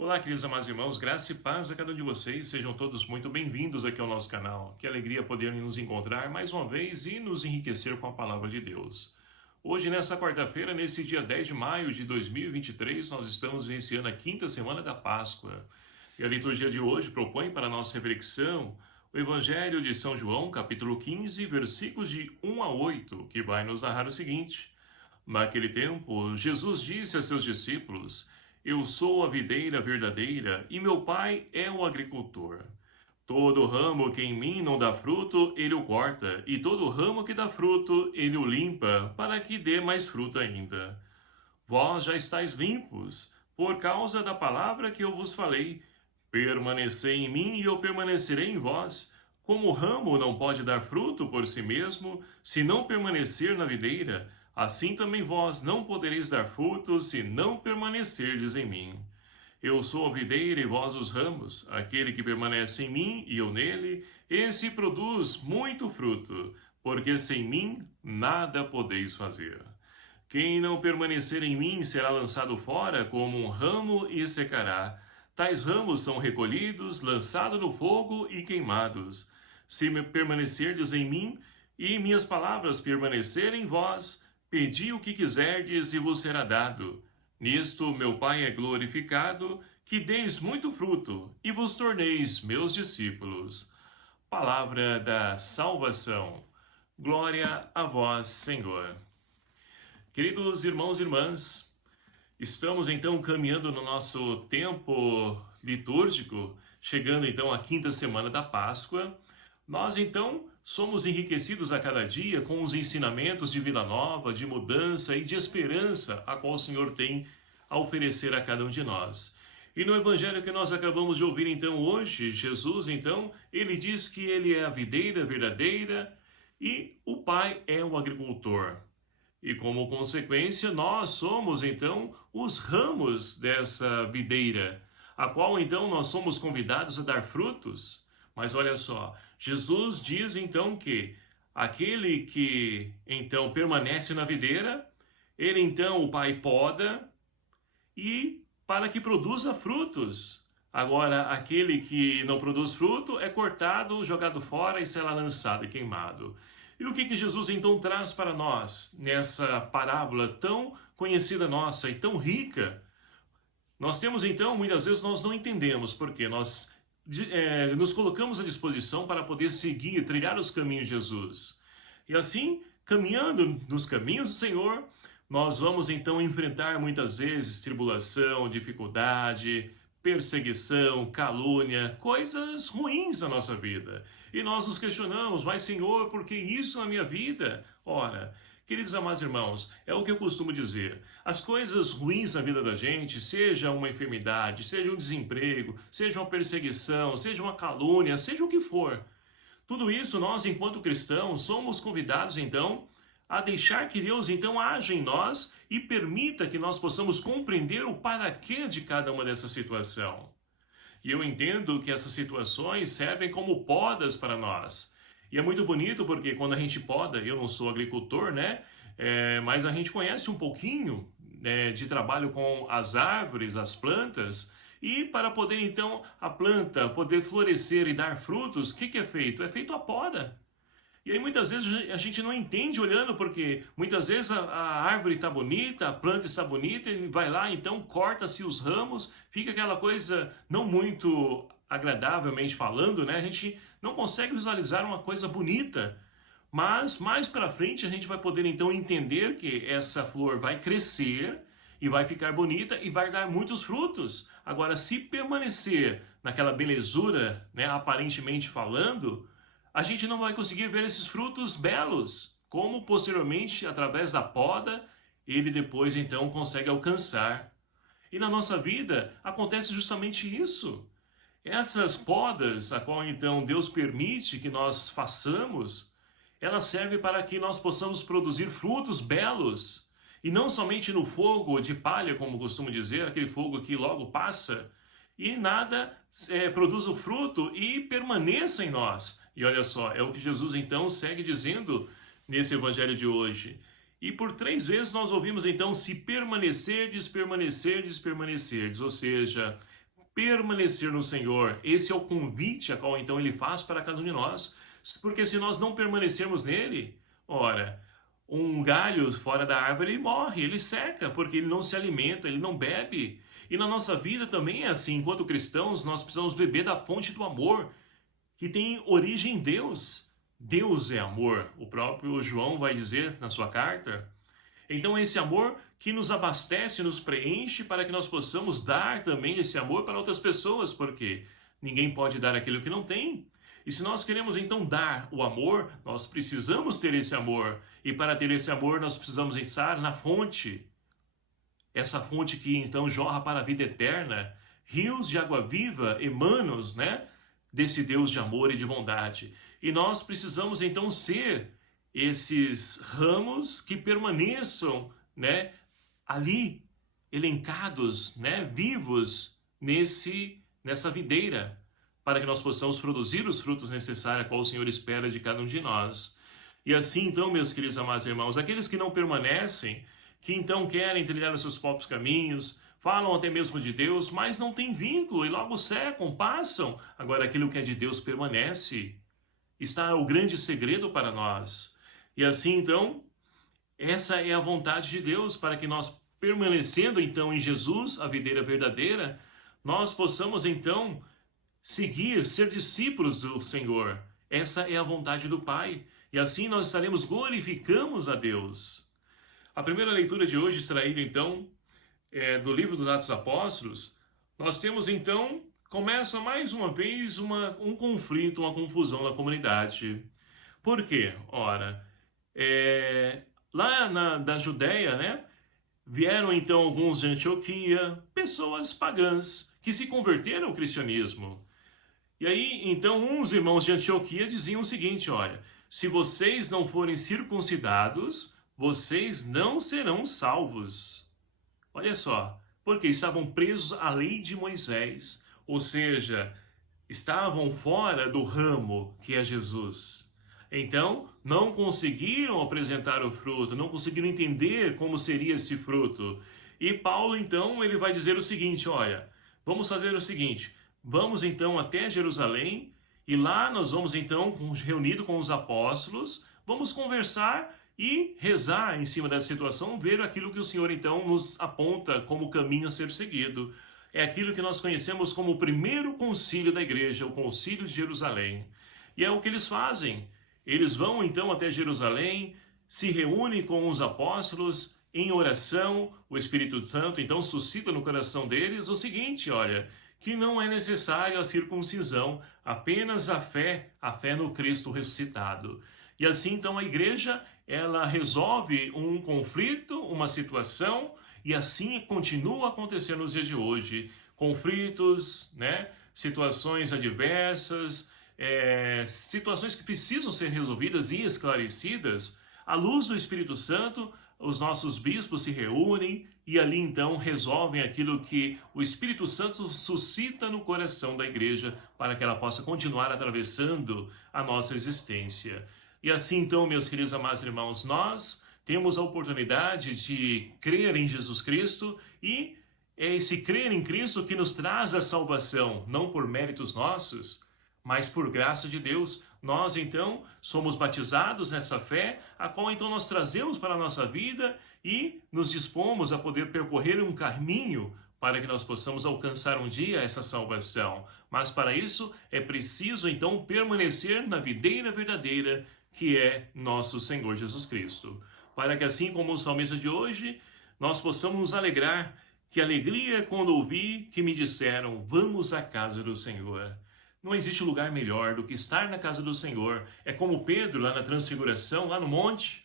Olá, queridos amados irmãos, graça e paz a cada um de vocês. Sejam todos muito bem-vindos aqui ao nosso canal. Que alegria poder nos encontrar mais uma vez e nos enriquecer com a palavra de Deus. Hoje, nessa quarta-feira, nesse dia 10 de maio de 2023, nós estamos iniciando a quinta semana da Páscoa. E a liturgia de hoje propõe para a nossa reflexão o Evangelho de São João, capítulo 15, versículos de 1 a 8, que vai nos narrar o seguinte: Naquele tempo, Jesus disse a seus discípulos: Eu sou a videira verdadeira e meu Pai é o agricultor. Todo ramo que em mim não dá fruto, ele o corta, e todo ramo que dá fruto, ele o limpa, para que dê mais fruto ainda. Vós já estáis limpos, por causa da palavra que eu vos falei. Permanecei em mim e eu permanecerei em vós. Como o ramo não pode dar fruto por si mesmo, se não permanecer na videira, assim também vós não podereis dar fruto se não permanecerdes em mim. Eu sou a videira e vós os ramos. Aquele que permanece em mim e eu nele, esse produz muito fruto, porque sem mim nada podeis fazer. Quem não permanecer em mim será lançado fora como um ramo e secará. Tais ramos são recolhidos, lançados no fogo e queimados. Se permanecerdes em mim e minhas palavras permanecerem em vós, pedi o que quiserdes e vos será dado. Nisto meu Pai é glorificado, que deis muito fruto e vos torneis meus discípulos. Palavra da salvação. Glória a vós, Senhor. Queridos irmãos e irmãs, estamos então caminhando no nosso tempo litúrgico, chegando então à quinta semana da Páscoa. Nós então somos enriquecidos a cada dia com os ensinamentos de vida nova, de mudança e de esperança a qual o Senhor tem a oferecer a cada um de nós. E no evangelho que nós acabamos de ouvir então hoje, Jesus então, ele diz que ele é a videira verdadeira e o Pai é o agricultor. E como consequência, nós somos então os ramos dessa videira, a qual então nós somos convidados a dar frutos. Mas olha só, Jesus diz então que aquele que então permanece na videira, ele então o Pai poda e para que produza frutos. Agora, aquele que não produz fruto é cortado, jogado fora e será lançado e queimado. E o que Jesus então traz para nós nessa parábola tão conhecida nossa e tão rica? Nós temos então, muitas vezes nós não entendemos, porque nós nos colocamos à disposição para poder seguir, trilhar os caminhos de Jesus. E assim, caminhando nos caminhos do Senhor, nós vamos então enfrentar muitas vezes tribulação, dificuldade, perseguição, calúnia, coisas ruins na nossa vida. E nós nos questionamos, mas Senhor, por que isso na minha vida? Ora, queridos amados irmãos, é o que eu costumo dizer. As coisas ruins na vida da gente, seja uma enfermidade, seja um desemprego, seja uma perseguição, seja uma calúnia, seja o que for. Tudo isso nós, enquanto cristãos, somos convidados então a deixar que Deus então haja em nós e permita que nós possamos compreender o paraquê de cada uma dessa situação. E eu entendo que essas situações servem como podas para nós. E é muito bonito porque quando a gente poda, eu não sou agricultor, né? Mas a gente conhece um pouquinho de trabalho com as árvores, as plantas. E para poder então a planta poder florescer e dar frutos, o que é feito? É feito a poda. E aí muitas vezes a gente não entende olhando, porque muitas vezes a árvore está bonita, a planta está bonita, e vai lá, então corta-se os ramos, fica aquela coisa não muito agradavelmente falando, né? A gente não consegue visualizar uma coisa bonita, mas mais para frente a gente vai poder então entender que essa flor vai crescer e vai ficar bonita e vai dar muitos frutos. Agora, se permanecer naquela belezura, né, aparentemente falando, a gente não vai conseguir ver esses frutos belos, como posteriormente, através da poda, ele depois então consegue alcançar. E na nossa vida acontece justamente isso. Essas podas, a qual então Deus permite que nós façamos, elas servem para que nós possamos produzir frutos belos. E não somente no fogo de palha, como costumo dizer, aquele fogo que logo passa, e nada produz o fruto e permaneça em nós. E olha só, é o que Jesus então segue dizendo nesse evangelho de hoje. E por 3 vezes nós ouvimos então, se permanecerdes, permanecerdes, permanecerdes. Ou seja, permanecer no Senhor. Esse é o convite a qual então ele faz para cada um de nós. Porque se nós não permanecermos nele, ora, um galho fora da árvore ele morre, ele seca, porque ele não se alimenta, ele não bebe. E na nossa vida também é assim. Enquanto cristãos, nós precisamos beber da fonte do amor, que tem origem em Deus. Deus é amor. O próprio João vai dizer na sua carta. Então esse amor que nos abastece, nos preenche para que nós possamos dar também esse amor para outras pessoas, porque ninguém pode dar aquilo que não tem. E se nós queremos então dar o amor, nós precisamos ter esse amor. E para ter esse amor, nós precisamos estar na fonte. Essa fonte que então jorra para a vida eterna, rios de água viva emanam, né, desse Deus de amor e de bondade. E nós precisamos então ser esses ramos que permaneçam, né, ali, elencados, né, vivos nessa videira, para que nós possamos produzir os frutos necessários a qual o Senhor espera de cada um de nós. E assim então, meus queridos amados irmãos, aqueles que não permanecem, que então querem trilhar os seus próprios caminhos, falam até mesmo de Deus, mas não têm vínculo e logo secam, passam. Agora aquilo que é de Deus permanece. Está o grande segredo para nós. E assim então, essa é a vontade de Deus, para que nós, permanecendo então em Jesus, a videira verdadeira, nós possamos então seguir, ser discípulos do Senhor. Essa é a vontade do Pai. E assim nós estaremos glorificando a Deus. A primeira leitura de hoje, extraída então do livro dos Atos Apóstolos, nós temos então, começa mais uma vez um conflito, uma confusão na comunidade. Por quê? Ora, lá da Judéia, né, vieram então alguns de Antioquia, pessoas pagãs, que se converteram ao cristianismo. E aí, então, uns irmãos de Antioquia diziam o seguinte, olha, se vocês não forem circuncidados, vocês não serão salvos. Olha só, porque estavam presos à lei de Moisés, ou seja, estavam fora do ramo que é Jesus. Então, não conseguiram apresentar o fruto, não conseguiram entender como seria esse fruto. E Paulo, então, ele vai dizer o seguinte, olha, vamos fazer o seguinte, vamos então até Jerusalém, e lá nós vamos então, reunido com os apóstolos, vamos conversar e rezar em cima dessa situação, ver aquilo que o Senhor então nos aponta como caminho a ser seguido. É aquilo que nós conhecemos como o primeiro concílio da igreja, o concílio de Jerusalém. E é o que eles fazem. Eles vão então até Jerusalém, se reúnem com os apóstolos em oração, o Espírito Santo então suscita no coração deles o seguinte, olha, que não é necessário a circuncisão, apenas a fé no Cristo ressuscitado. E assim então a igreja, ela resolve um conflito, uma situação, e assim continua acontecendo nos dias de hoje. Conflitos, né? Situações adversas, situações que precisam ser resolvidas e esclarecidas. À luz do Espírito Santo, os nossos bispos se reúnem e ali então resolvem aquilo que o Espírito Santo suscita no coração da igreja para que ela possa continuar atravessando a nossa existência. E assim então, meus queridos amados irmãos, nós temos a oportunidade de crer em Jesus Cristo e é esse crer em Cristo que nos traz a salvação, não por méritos nossos, mas por graça de Deus. Nós então somos batizados nessa fé, a qual então nós trazemos para a nossa vida e nos dispomos a poder percorrer um caminho para que nós possamos alcançar um dia essa salvação. Mas para isso é preciso então permanecer na videira verdadeira, que é nosso Senhor Jesus Cristo. Para que assim como o salmista de hoje, nós possamos nos alegrar, que alegria é quando ouvi que me disseram, vamos à casa do Senhor. Não existe lugar melhor do que estar na casa do Senhor. É como Pedro lá na transfiguração, lá no monte.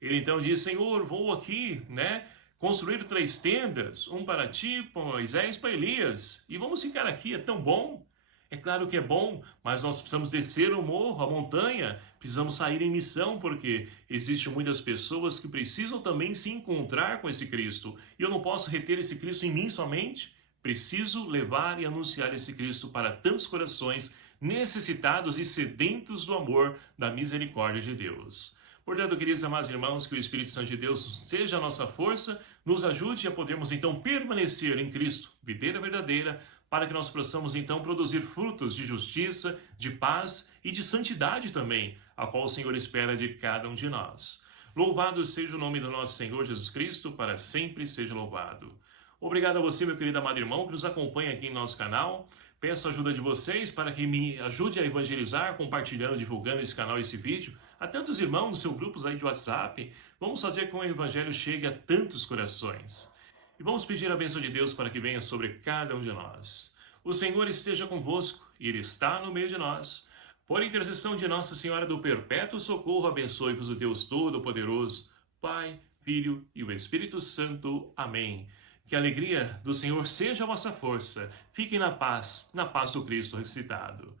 Ele então diz, Senhor, vou aqui, né, construir 3 tendas, um para ti, para Moisés, para Elias. E vamos ficar aqui, é tão bom. É claro que é bom, mas nós precisamos descer o morro, a montanha, precisamos sair em missão, porque existem muitas pessoas que precisam também se encontrar com esse Cristo. E eu não posso reter esse Cristo em mim somente. Preciso levar e anunciar esse Cristo para tantos corações necessitados e sedentos do amor, da misericórdia de Deus. Portanto, queridos amados irmãos, que o Espírito Santo de Deus seja a nossa força, nos ajude a podermos então permanecer em Cristo, videira verdadeira, para que nós possamos então produzir frutos de justiça, de paz e de santidade também, a qual o Senhor espera de cada um de nós. Louvado seja o nome do nosso Senhor Jesus Cristo, para sempre seja louvado. Obrigado a você, meu querido amado irmão, que nos acompanha aqui em nosso canal. Peço a ajuda de vocês para que me ajude a evangelizar, compartilhando, divulgando esse canal e esse vídeo a tantos irmãos nos seus grupos aí de WhatsApp. Vamos fazer com que o evangelho chegue a tantos corações. E vamos pedir a bênção de Deus para que venha sobre cada um de nós. O Senhor esteja convosco, e Ele está no meio de nós. Por intercessão de Nossa Senhora do Perpétuo Socorro, abençoe-vos o Deus Todo-Poderoso, Pai, Filho e o Espírito Santo. Amém. Que a alegria do Senhor seja a vossa força. Fiquem na paz do Cristo ressuscitado.